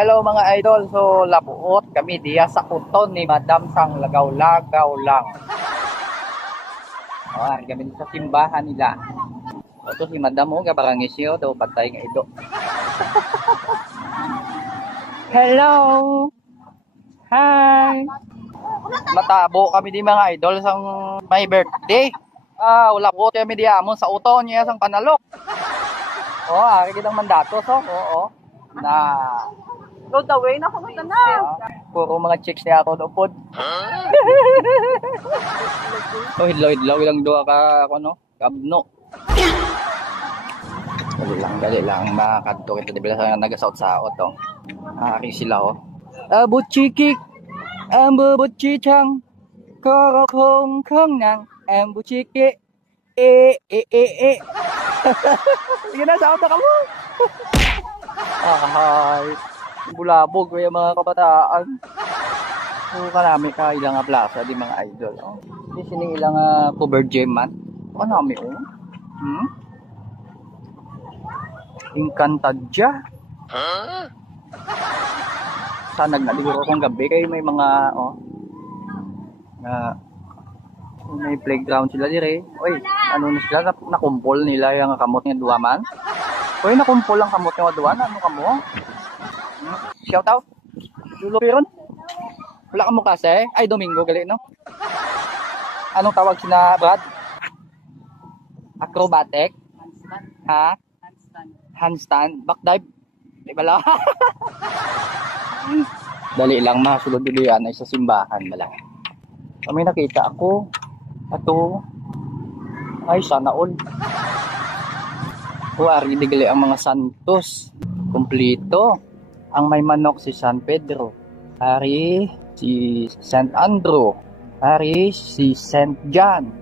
Hello mga idol, so labuot kami diya sa kuton ni Madam sang lagaw-lagaw lang. Ay, kami sa simbahan nila. Ito si Madam mo, kabarangis yun, daw patay nga ido. Hello! Hi! Matabo kami di mga idol sang may birthday. Labuot kami diya mo sa uton niya sang panalok. Ari kitang mandato, so, oo. Na Go the way na kumusta na? puro mga chicks niya ako doon. So hidlaw ilang duha ka ako no, kabno. Dali lang makadto kita dibala sa nagasaot-saot to. Ari sila oh. Butchikik, butchichang, korokong kong nang, butchiki, Sige na, sa auto ka mo. Ay, bulabog yung mga kabataan. Karami ka ilang plaza di mga idol. Oh. Di sining ilang cover gem man. Nami oh. Encantadja. Sanag na siguro kung gabi kay may mga may playground sila dire. Oy, ano na sila nakumpol nila yung kamot nga duwaman. Oy, nakumpol ang kamot nga duwan. Ano kamo? Shout out. Dulo piron. Wala ka mo kasi. Ay, Domingo gali, no? Anong tawag sina, Brad? Acrobatic? Ha? Handstand? Backdive? Di ba lang? Dali lang, masulod dito yan ay sa simbahan ba lang. May nakita ako. Ato. Ay, sana all. Ari digali ang mga santos. Kumplito. Ang may manok si San Pedro. Ari si Saint Andrew. Ari si Saint John.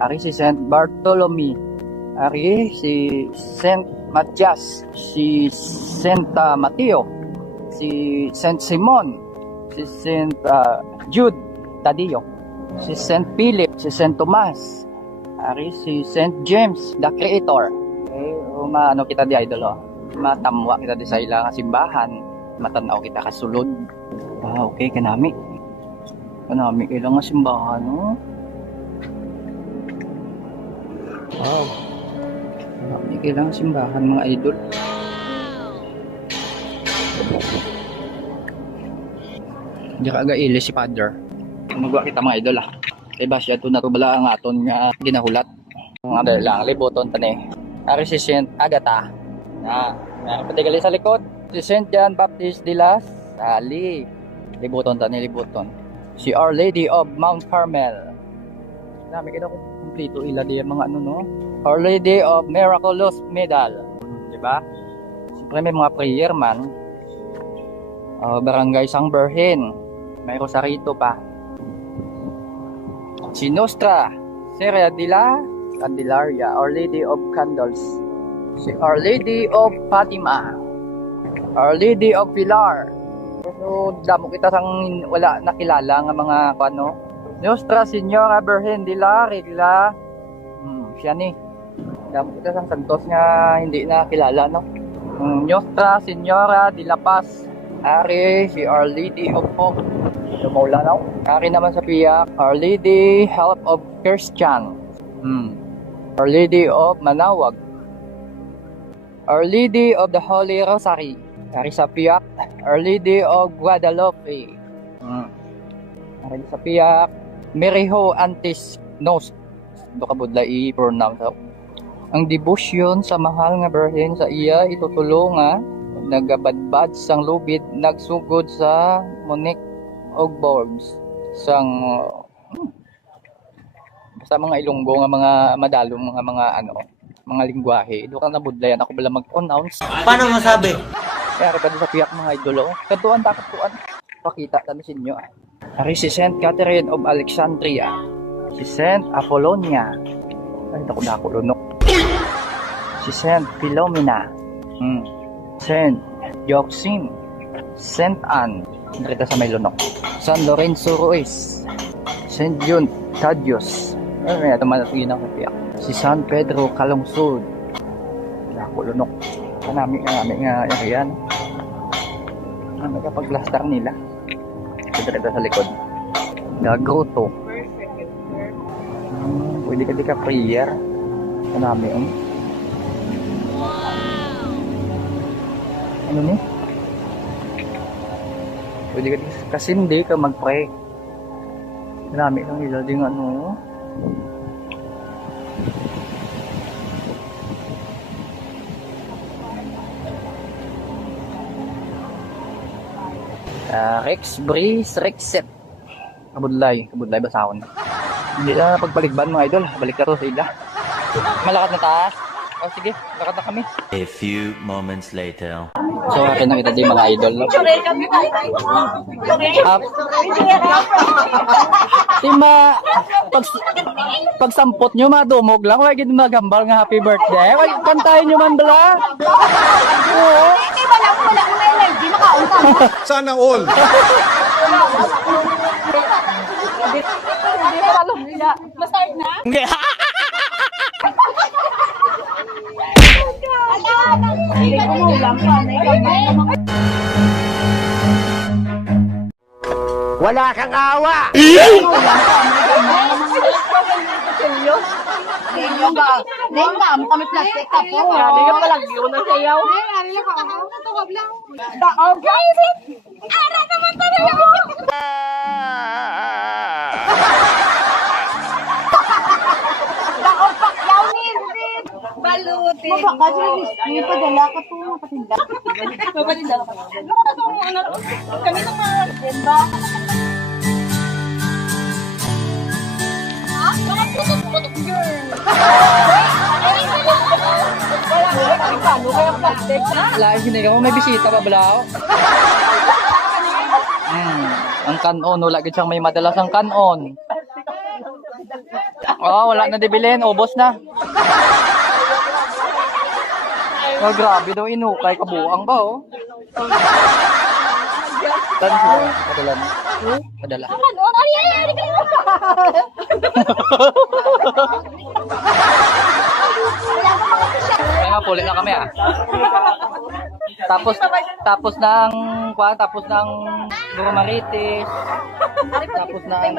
Ari si Saint Bartholomew. Ari si Saint Matias. Si Saint Mateo. Si Saint Simon. Si Saint Jude Taddeo. Si Saint Philip. Si Saint Thomas. Ari si Saint James the Creator. Ano kita di idol matamwa kita di sa ilang simbahan, matanaw kita kasulod. Okay kanami ilang simbahan no. Kanami ilang simbahan mga idol. Di ka aga-ili si Father. Magwa kita mga idol Iba siya ito natubala ang aton nga ginahulat. Ang lang liboton tani. Ari si Saint Agatha. Patigali sa likod. Si Saint John Baptist de la Salle. Liboton tani liboton. Si Our Lady of Mount Carmel. Dami kita kung kumplito ila di mga ano no. Our Lady of Miraculous Medal. Diba? Siyempre may mga prayer man. Barangay Sang Berhen. May rosarito pa. Si Nostra Seria de la Candelaria, Our Lady of Candles. Si Our Lady of Fatima. Our Lady of Pilar. So, damo kita sang wala nakilala nga mga ano. Nostra Señora Virgen de la Regla. Siya ni. Damo kita sang santos nga hindi nakilala no. Nostra Señora de la Paz. Ari si Our Lady of Hope. Lumaula na. Ari naman sa piyak, Our Lady Help of Christian. Our Lady of Manawag. Our Lady of the Holy Rosary. Ari sa piyak, Our Lady of Guadalupe. Ari sa piyak, Meriho Antis Nos. Ito kabudla i-pronounce. Ang devotion sa mahal nga Birhen sa iya itutulong nagabadbad sang lubid nagsugod sa Monique og Borbs sang sa mga Ilonggo nga mga madalong mga ano mga lingwahe do ka nabudlayan ako bala mag-announce. Paano masabi? Kaya pa sa piyak mga idolo katuan pakita kami sa inyo Ari si Saint Catherine of Alexandria, si Saint Apollonia, ay dako lunok, si Saint Philomena, Saint Joachim, Saint Anne, narita sa may lunok, San Lorenzo Ruiz, Saint John Tadios, ay tumatugin ako piyak, si San Pedro Calungsod, dako lunok, kanami nga yan. Nagkapag-plaster nila. Ito sa likod. Gagroto. Pwede ka di ka prayer. Marami Ano ni? Pwede ka di, kasi hindi ka mag-pray. Marami lang nila din ano. Rex Breeze Rexet. Kabudlay basahon. Hindi na pagbalikban mga idol. Balik ka to sa ila. Malakad na taas. O sige, lakad na kami. A few moments later. So akin na kita di mga idol. No? Tima, pagsampot nyo madumog lang. Huwag gid magambal nga happy birthday. Huwag kantahin nyo man bala. Oo. Wala ko na energy, makaunta. Sana all. Hindi pa alam nila. Ma-start na? Hindi ko mo lang pa. Wala kang awa. Yung ba? Ngayon ba? Kami plastic ka po. Hindi ka palang yun ang sayaw. Okay. Ara naman talaga mo. Daopak yaw ni baluti. Mabaka ni padala ka to patinda. Patinda. Kami ng mga ba? Ha? Mga putok-putok girl. Lahat hindi ka mo may bisita pa bala. Ang kanon, wala gid siyang may madalas ang kanon. Oh, wala na dibilin, ubos na. Oh, grabe daw inukay kabuang ba oh. Padala na. Padala. May mapuli na kami ah. Tapos ng Marites. Tapos ng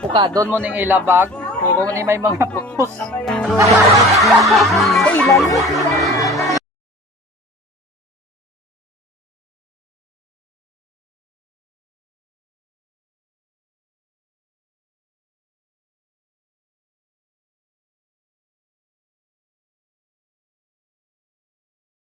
Bukadon mo ning ilabag. Puro ni may mga putos.